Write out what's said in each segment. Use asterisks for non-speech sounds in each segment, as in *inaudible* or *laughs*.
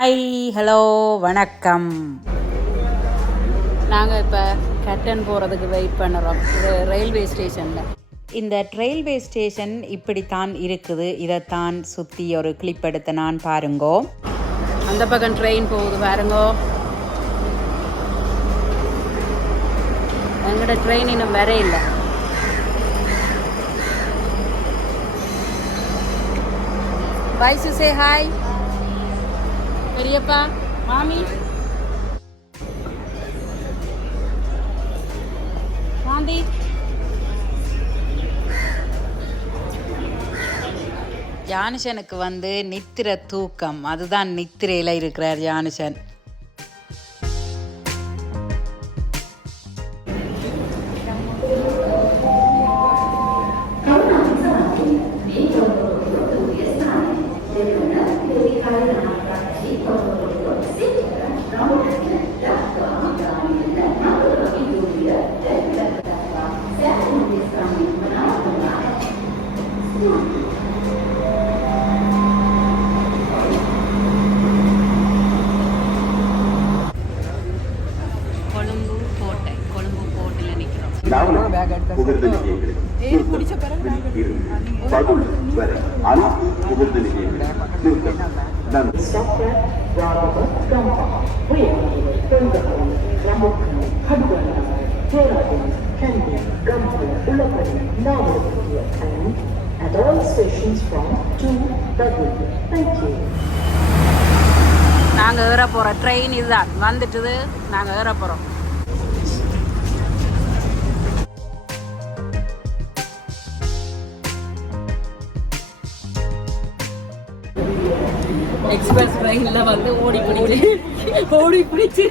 Hi hello வணக்கம். நாங்கள் இப்போ கட்டன் போகிறதுக்கு வெயிட் பண்ணுறோம் ரயில்வே ஸ்டேஷனில் இந்த ரயில்வே ஸ்டேஷன் இப்படித்தான் இருக்குது. இதைத்தான் சுற்றி ஒரு கிளிப் எடுத்து நான் பாருங்கோ. அந்த பக்கம் ட்ரெயின் போகுது பாருங்கோ. எங்கட ட்ரெயின் இன்னும் வர இல்லை பாய் சுசே ஹாய் பெரியப்பா மாமி. சாந்தி ஜானுஷனுக்கு வந்து நித்திர தூக்கம். அதுதான் நித்திரையில் இருக்கிறார் ஜானுஷன் ரமுக்கம் கடுவலம் தேராதன் கண்டி கம்பு at all stations from. Thank you. நாங்கள் ஏற போகிற ட்ரெயின் இதுதான் வந்துட்டுது நாங்கள் ஏற போகிறோம் எக்ஸ்பிரஸ் ட்ரெயினில் வந்து ஓடி பிடிச்சு ஓடி பிடிச்சு.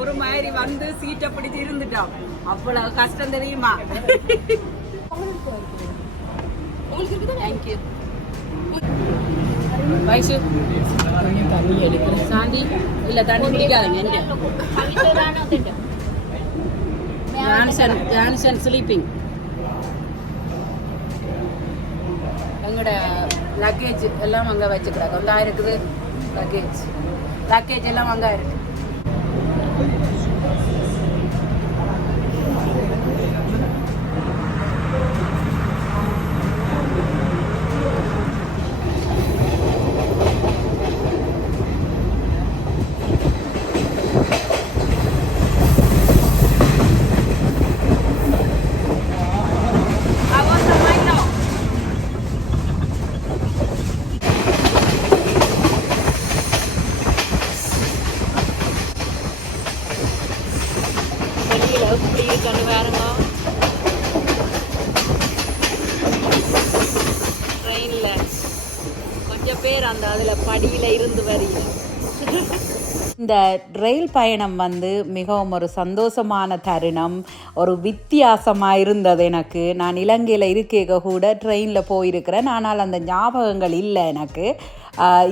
ஒரு மாதிரி வந்து சீட்டை பிடிச்சு இருந்துட்டோம். அவ்வளவு கஷ்டம் தெரியுமா? தேங்க்யூ வயசு சாந்தி இல்ல தண்ணி குடிக்காதுங்க ஜான்சன் ஜான்சன் ஸ்லீப்பிங் எங்களோட லக்கேஜ் எல்லாம் அங்கே வச்சுக்கிறாங்க. வந்தா இருக்குது லக்கேஜ் லக்கேஜ் எல்லாம் அங்கே இருக்குது வெளியில எப்படி இருக்கன்னு பாருங்க ட்ரெயின்ல கொஞ்சம் பேர் அந்த அதுல படியில இருந்து வரீங்க இந்த ரயில் பயணம் வந்து மிகவும் ஒரு சந்தோஷமான தருணம் ஒரு வித்தியாசமாக இருந்தது எனக்கு. நான் இலங்கையில் இருக்க கூட ட்ரெயினில் போயிருக்கிறேன். ஆனால் அந்த ஞாபகங்கள் இல்லை எனக்கு.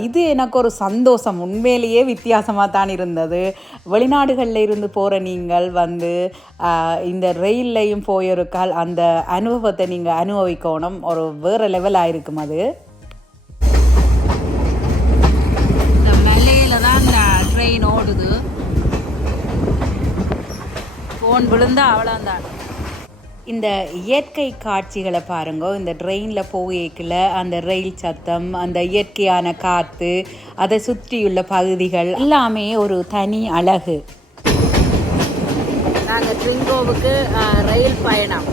இது எனக்கு ஒரு சந்தோஷம். உண்மையிலேயே வித்தியாசமாக தான் இருந்தது. வெளிநாடுகளில் இருந்து போகிற நீங்கள் வந்து இந்த ரயில்லையும் போயிருக்கால் அந்த அனுபவத்தை நீங்கள் அனுபவிக்கணும். ஒரு வேறு லெவலாக இருக்கும் அது இந்த மலையில தான் இந்த ட்ரெயின் ஓடுது ஃபோன் விழுந்தா அவ்வளோந்தான் இந்த இயற்கை காட்சிகளை பாருங்க இந்த ட்ரெயினில் போகல அந்த ரயில் சத்தம் அந்த இயற்கையான காற்று அதை சுற்றியுள்ள பகுதிகள் எல்லாமே ஒரு தனி அழகு. நாங்கள் ட்ரிங்கோவுக்கு ரயில் பயணம்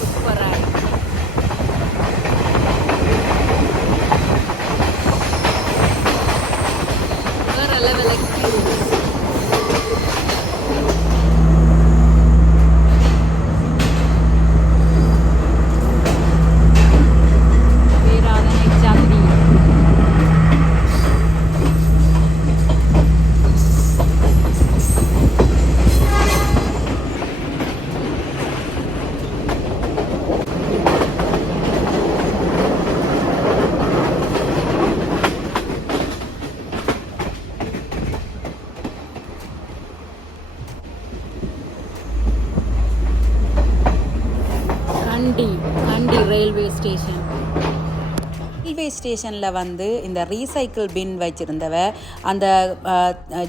சூப்பராக வேற லெவல் எக்ஸ்பீரியன்ஸ் பேராதனை சந்தி Kandy Kandy railway station railway ஸ்டேஷனில் வந்து இந்த ரீசைக்கிள் பின் வச்சுருந்தவ அந்த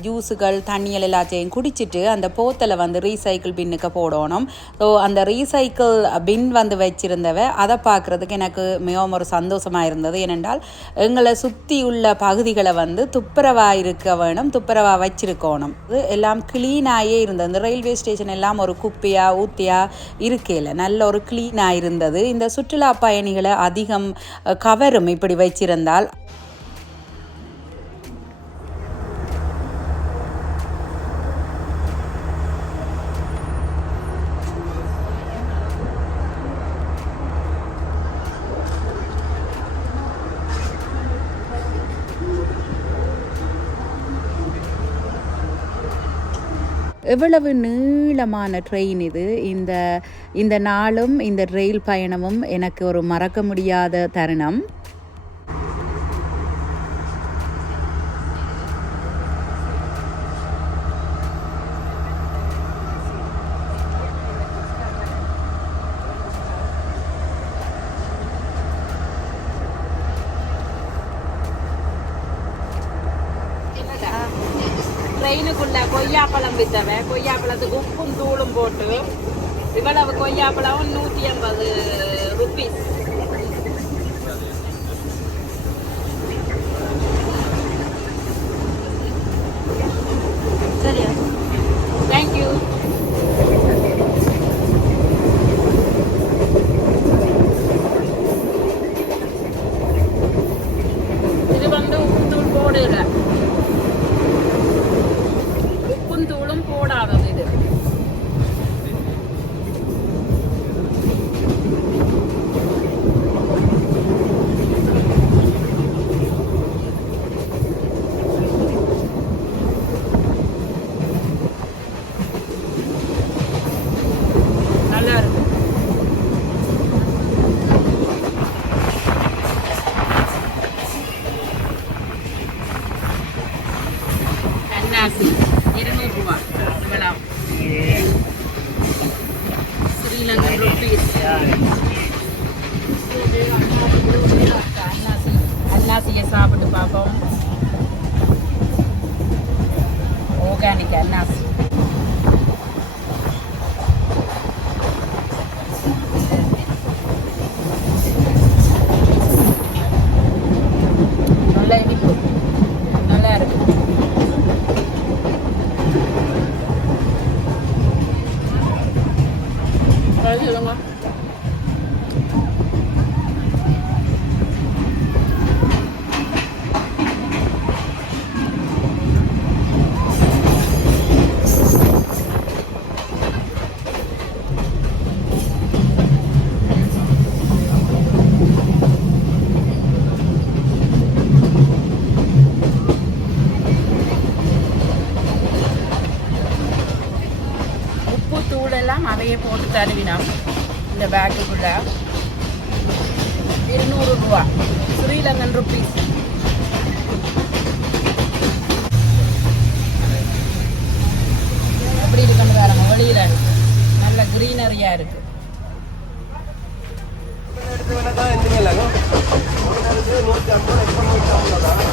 ஜூஸுகள் தண்ணியல் எல்லாத்தையும் குடிச்சிட்டு அந்த போத்தலை வந்து ரீசைக்கிள் பின்னுக்கு போடணும். ஸோ அந்த ரீசைக்கிள் பின் வந்து வச்சுருந்தவ அதை பார்க்குறதுக்கு எனக்கு மிகவும் ஒரு சந்தோஷமாக இருந்தது. ஏனென்றால் எங்களை சுற்றி உள்ள பகுதிகளை வந்து துப்புரவாக இருக்க வேணும் துப்புரவாக வச்சிருக்கணும். இது எல்லாம் க்ளீனாகவே இருந்தது. இந்த ரயில்வே ஸ்டேஷன் எல்லாம் ஒரு குப்பையாக ஊத்தியாக இருக்கையில் நல்ல ஒரு க்ளீனாக இருந்தது. இந்த சுற்றுலா பயணிகளை அதிகம் கவரும் இப்படி வைச்சிருந்தால் எவ்வளவு நீளமான ட்ரெயின் இது. இந்த இந்த நாளும் இந்த ரயில் பயணமும் எனக்கு ஒரு மறக்க முடியாத தருணம். ட்ரெயினுக்குள்ள கொய்யாப்பழம் வித்தவன் கொய்யாப்பழத்துக்கு உப்பும் தூளும் போட்டு இவ்வளவு கொய்யாப்பழம் நூற்றி ஐம்பது ருபீஸ் आणि त्यांना தருவினோம் இந்த பேக்குக்குள்ள இருநூறு ரூபா. ஸ்ரீலங்கன் ருபீஸ் எப்படி இருக்குன்னு பாருங்க வெளியில நல்ல கிரீனரியா இருக்கு. நூற்றி ஐம்பது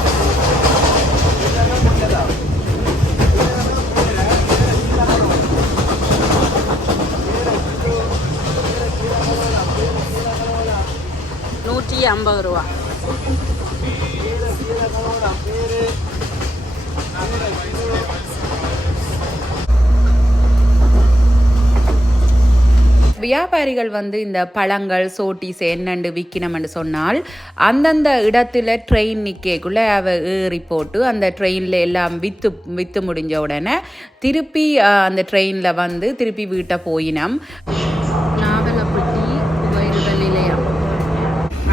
ரூபா. வியாபாரிகள் வந்து இந்த பழங்கள் சோட்டிஸ் என்னண்டு விற்கணும்னு சொன்னால் அந்தந்த இடத்துல ட்ரெயின் நிற்கக்குள்ளே அவ ஏறி போட்டு அந்த ட்ரெயினில் எல்லாம் விற்று விற்று முடிஞ்ச உடனே திருப்பி அந்த ட்ரெயினில் வந்து திருப்பி வீட்டை போயினம்.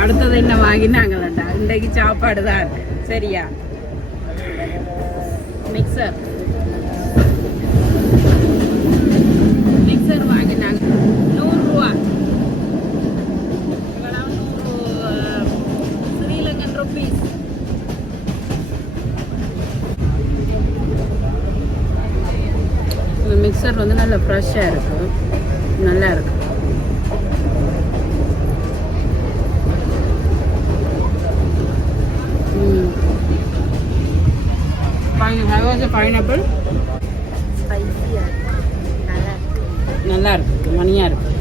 அடுத்தது என்ன வாங்கினாங்களா இன்றைக்கு சாப்பாடு தான் சரியா? மிக்சர் மிக்சர் வாங்கினாங்க. நூறுரூவா. ஸ்ரீலங்கன் ருபீஸ் இந்த மிக்சர் வந்து நல்ல ஃப்ரெஷ்ஷாக இருக்கும். நல்லா இருக்கும் பைனாப்பிள் நல்லா இருக்கு. மணியாக இருக்கு.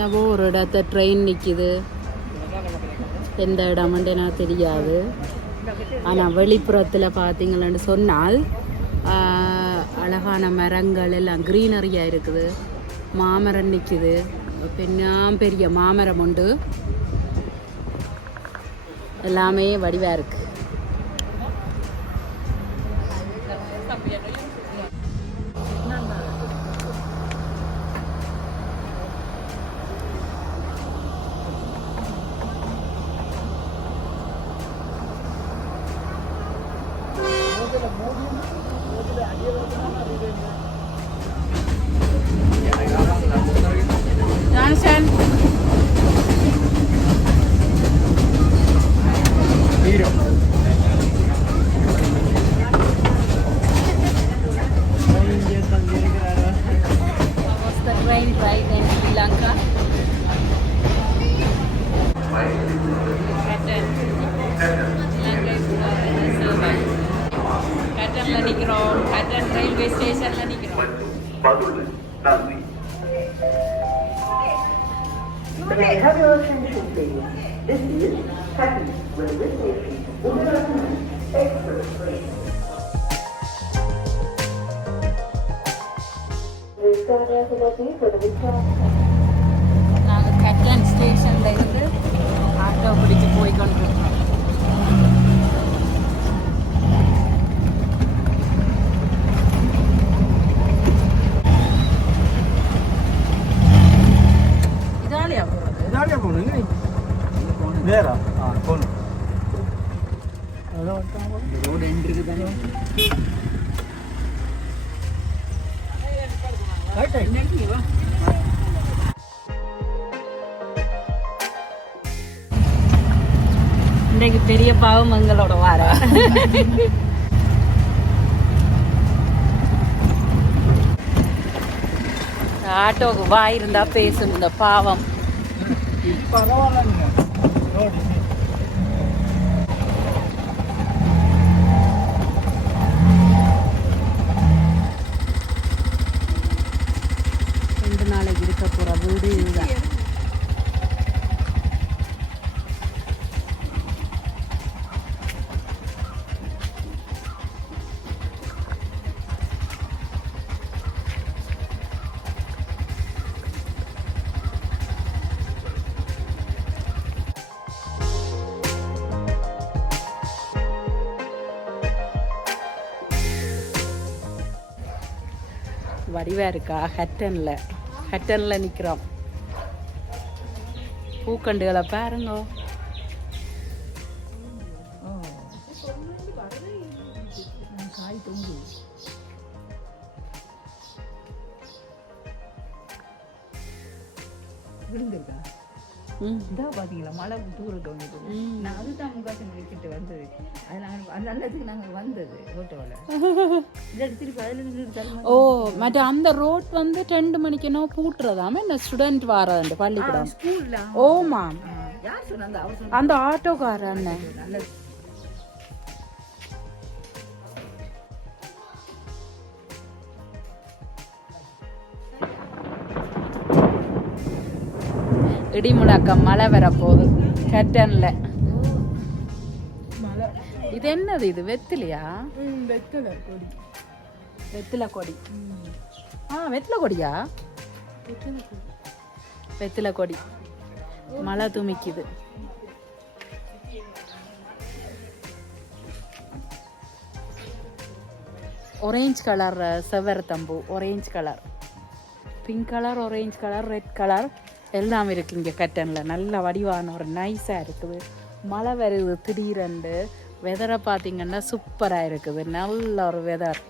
என்னவோ ஒரு இடத்த ட்ரெயின் நிற்கிது எந்த இடம்ன்ட்டு எனக்கு தெரியாது. ஆனால் வெளிப்புறத்தில் பார்த்தீங்களன்னு சொன்னால் அழகான மரங்கள் எல்லாம் க்ரீனரியாக இருக்குது. மாமரம் நிற்கிது பெண்ணாம் பெரிய மாமரம் உண்டு. எல்லாமே வடிவாக இருக்குது ஆட்டோ பிடிச்சு ஆட்டோக்கு வாய் இருந்தா பேசணும் இந்த பாவம். ரெண்டு நாளைக்கு இருக்க போற வீடு இதுதான். வடிவா இருக்கா? ஹட்டனில். ஹட்டனில் நிற்கிறோம் பூக்கண்டுகளை பாருங்க. ம். இதான் பாத்தீங்களா? மழை தூரத்து வந்துட்டு நான் அதுதான் முகாசம் விட்டுட்டு வந்தது. அது நாங்கள் அந்த நல்லதுக்கு நாங்கள் வந்தது *laughs* திருப்பி அதில் தருமா ஓ மற்ற அந்த ரோட் வந்து ரெண்டு மணிக்குனோ பூட்டுறதாம இந்த ஸ்டூடெண்ட் வாரது பள்ளிக்கூடம்? ஸ்கூலில் ஓமா யார் சொன்ன அந்த அவர் இடி முழக்கம் மழை வரப்போகுது. கட்டன்ல இது என்னது இது? வெத்திலையா? வெத்தலை கொடி. வெத்தில கொடி. ஆ வெத்தில கொடியா? வெத்தில கொடி. மழை துமிக்குது. ஒரேஞ்ச் கலர் செவர் தம்பு orange colour pink colour orange colour red colour எல்லாம் இருக்குது இங்கே கட்டனில். நல்ல வடிவான ஒரு நைஸாக இருக்குது. மழை வருது திடீரெண்டு வெதரை பார்த்திங்கன்னா சூப்பராக இருக்குது. நல்ல ஒரு வெதர்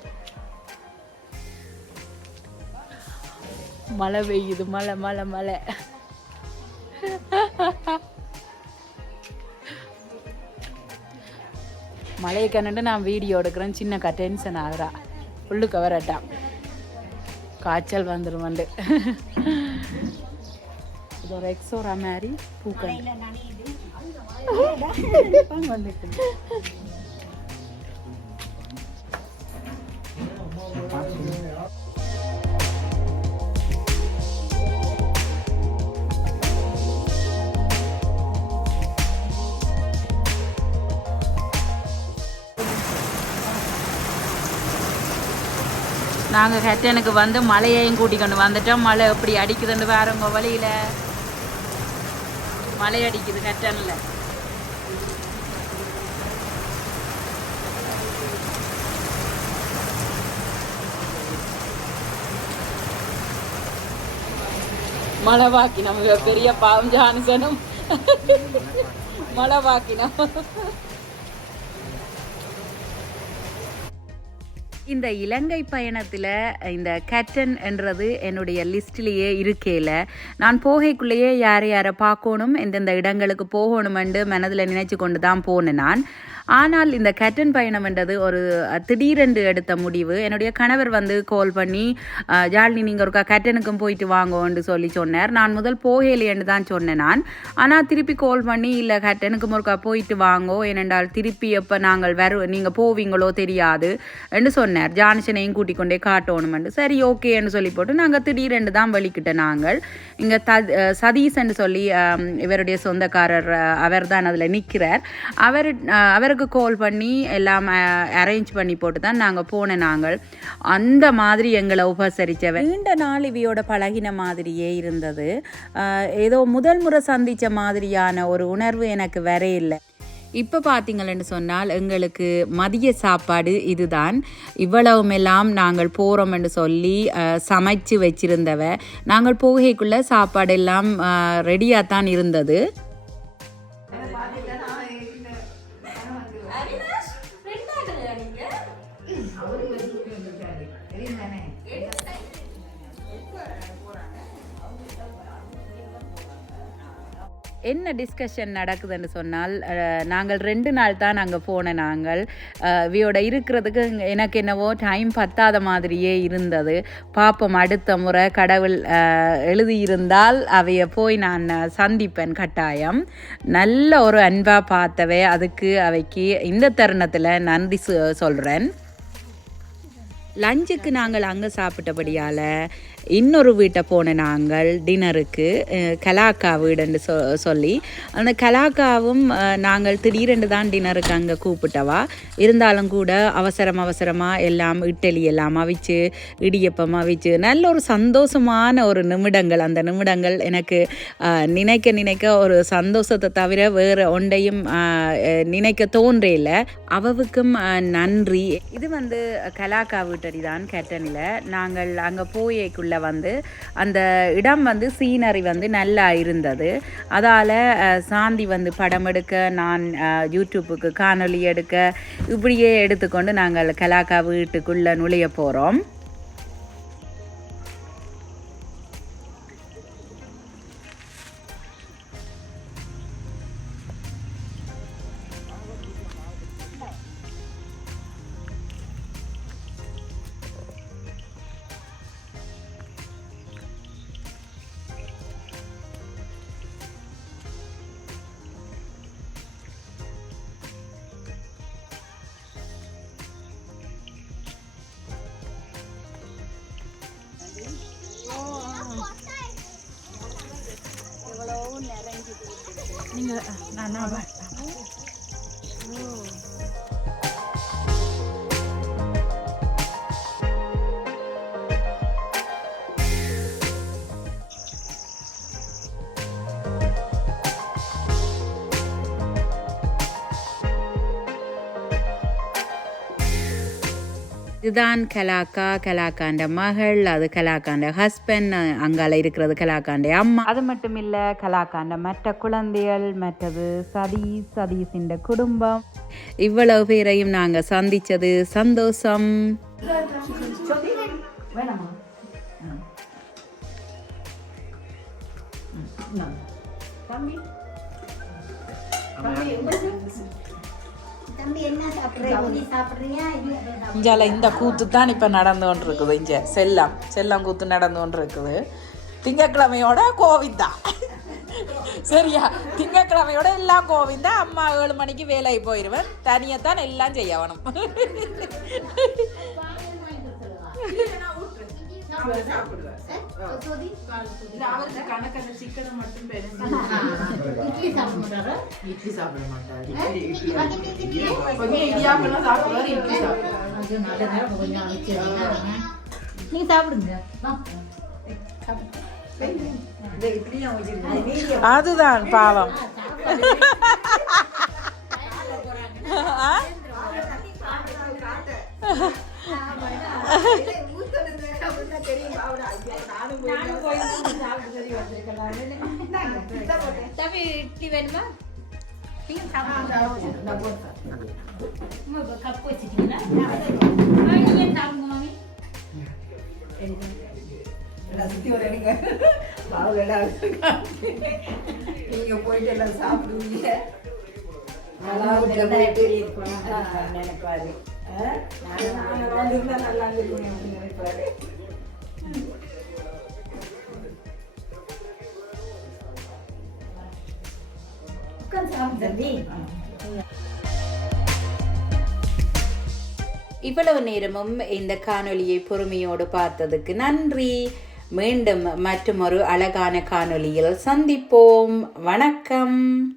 மழை பெய்யுது. மழை மழை மழை. மழையை கண்டுட்டு நான் வீடியோ எடுக்கிறேன். சின்னக்கா டென்ஷன் ஆகுறா. உள்ளுக்க வரட்டான் காய்ச்சல் வந்துடும் வந்து. இது ஒரு எக்ஸோரா மாதிரி பூக்கள். *laughs* நாங்கள் ஹெட்டனுக்கு வந்து மழையையும் கூட்டி கொண்டு வந்துட்டோம். மழை எப்படி அடிக்குதுன்னு வேறவங்க வழியில். மழை அடிக்குது கட்டனில் மழை வாக்கி நம்ம பெரிய பாவம் ஜானுசனும் மழை வாக்கினம் இந்த இலங்கை பயணத்தில் இந்த கேட்டன் என்றது என்னுடைய லிஸ்ட்லேயே இருக்கையில் நான் போகைக்குள்ளேயே யாரை யாரை பார்க்கணும் எந்தெந்த இடங்களுக்கு போகணுமென்று மனதில் நினைச்சு கொண்டு தான் போனேன் நான். ஆனால் இந்த கேட்டன் பயணம் என்றது ஒரு திடீரென்று எடுத்த முடிவு. என்னுடைய கணவர் வந்து கால் பண்ணி ஜாலினி நீங்கள் ஒருக்கா கேட்டனுக்கும் போயிட்டு வாங்கோன்னு சொல்லி சொன்னார். நான் முதல் போகலையேன்னு தான் சொன்னேன் நான். ஆனால் திருப்பி கால் பண்ணி இல்லை கேட்டனுக்கும் ஒருக்கா போயிட்டு வாங்கோ. ஏனென்றால் திருப்பி எப்போ நாங்கள் வரு நீங்கள் போவீங்களோ தெரியாது என்று சொன்னேன். சொன்னார் ஜான்சனையும் கூட்டிக் கொண்டே காட்டணுமென்று. சரி ஓகேன்னு சொல்லி போட்டு நாங்கள் திடீரென்று தான் வலிக்கிட்ட நாங்கள். இங்கே த சதீஷ்ன்னு சொல்லி இவருடைய சொந்தக்காரர் அவர் தான் அதில் நிற்கிறார் அவர் அவருக்கு கால் பண்ணி எல்லாம் அரேஞ்ச் பண்ணி போட்டு தான் நாங்கள் போன நாங்கள். அந்த மாதிரி எங்களை உபசரித்தவர் நீண்ட நாள் இவையோட பழகின மாதிரியே இருந்தது. ஏதோ முதல் முறை சந்தித்த மாதிரியான ஒரு உணர்வு எனக்கு வரையில்லை. இல்லை இப்போ பார்த்தீங்களன்னு சொன்னால் எங்களுக்கு மதிய சாப்பாடு இதுதான். இவ்வளவுமெல்லாம் நாங்கள் போகிறோம் என்று சொல்லி சமைச்சு வச்சிருந்தவ நாங்கள் போகைக்குள்ளே சாப்பாடு எல்லாம் ரெடியாக தான் இருந்தது. என்ன டிஸ்கஷன் நடக்குதுன்னு சொன்னால் நாங்கள் ரெண்டு நாள் தான் நாங்கள் போன நாங்கள். அஹ், இவையோட இருக்கிறதுக்கு எனக்கு என்னவோ டைம் பத்தாத மாதிரியே இருந்தது. பாப்பம் அடுத்த முறை கடவுள் எழுதியிருந்தால் அவைய போய் நான் சந்திப்பேன் கட்டாயம். நல்ல ஒரு அன்பாக பார்த்தவை அதுக்கு அவைக்கு இந்த தருணத்தில் நன்றி சொ- சொல்கிறேன் லஞ்சுக்கு நாங்கள் அங்கே சாப்பிட்டபடியால் இன்னொரு வீட்டை போன நாங்கள் டின்னருக்கு கலாக்கா வீடுன்னு சொ சொல்லி அந்த கலாக்காவும் நாங்கள் திடீரென்று தான் டின்னருக்கு அங்கே கூப்பிட்டவா. இருந்தாலும் கூட அவசரம் அவசரமாக எல்லாம் இட்டலி எல்லாம் அவிச்சு இடியப்பம் அவிச்சு நல்ல ஒரு சந்தோஷமான ஒரு நிமிடங்கள். அந்த நிமிடங்கள் எனக்கு நினைக்க நினைக்க ஒரு சந்தோஷத்தை தவிர வேறு ஒன்றையும் நினைக்க தோன்றே அவவுக்கும் நன்றி. இது வந்து கலாக்கா வீட்டடி தான் கேட்டனில் நாங்கள் அங்கே போயக்குள்ளே வந்து அந்த இடம் வந்து சீனரி வந்து நல்லா இருந்தது. அதால் சாந்தி வந்து படம் எடுக்க நான் யூடியூப்புக்கு காணொளி எடுக்க இப்படியே எடுத்துக்கொண்டு நாங்கள் கலாக்கா வீட்டுக்குள்ளே நுழைய போகிறோம் นั่ะนานๆไป இதுதான் கலாக்கா கலாக்காண்ட மகள் அது கலாக்காண்ட ஹஸ்பண்ட் அங்கால இருக்கிறது கலாக்காண்ட அம்மா. அது மட்டும் இல்லை கலாக்காண்ட மற்ற குழந்தைகள் மற்றது சதீஷ் சதீஷின் குடும்பம். இவ்வளவு பேரையும் நாங்கள் சந்திச்சது சந்தோஷம். வேணாமா? தம்பி தம்பி இஞ்சால இந்த கூத்து தான் இப்போ நடந்து கொண்டு இருக்குது இங்கே செல்லம். செல்லம் கூத்து நடந்து கொண்டு இருக்குது திங்கக்கிழமையோட கோவிந்தா. சரியா? திங்கக்கிழமையோட எல்லாம் கோவிந்தா. அம்மா ஏழு மணிக்கு வேலைக்கு போயிடுவேன் தனியாக தான் எல்லாம் செய்யணும். இட்லி சாப்பிட மாட்டாரா? இட்லி சாப்பிட மாட்டாரு இட்லி பக்கெட் இட்லி கொஞ்சம் இடியாப்பெல்லாம் சாப்பிடுவாரு இட்லி சாப்பிடுவாரு கொஞ்சம் நல்ல நேரம் கொஞ்சம் அழைச்சிருங்க நீ சாப்பிடுங்க வா. அதுதான் பாவம் தம்பி இட்லி வேணுமா நீங்க சாப்பிடுங்க கப் வச்சுட்டீங்களா நீங்க சாப்பிடுங்க மாமி நீங்க போயிட்டு எல்லாம் சாப்பிடுவீங்க நினைப்பாரு நல்லா நினைப்பாரு நல்லா சாப்பிடு நினைப்பாரு இவ்வளவு நேரமும் இந்த காணொலியை பொறுமையோடு பார்த்ததுக்கு நன்றி. மீண்டும் மற்றொரு அழகான காணொலியில் சந்திப்போம். வணக்கம்.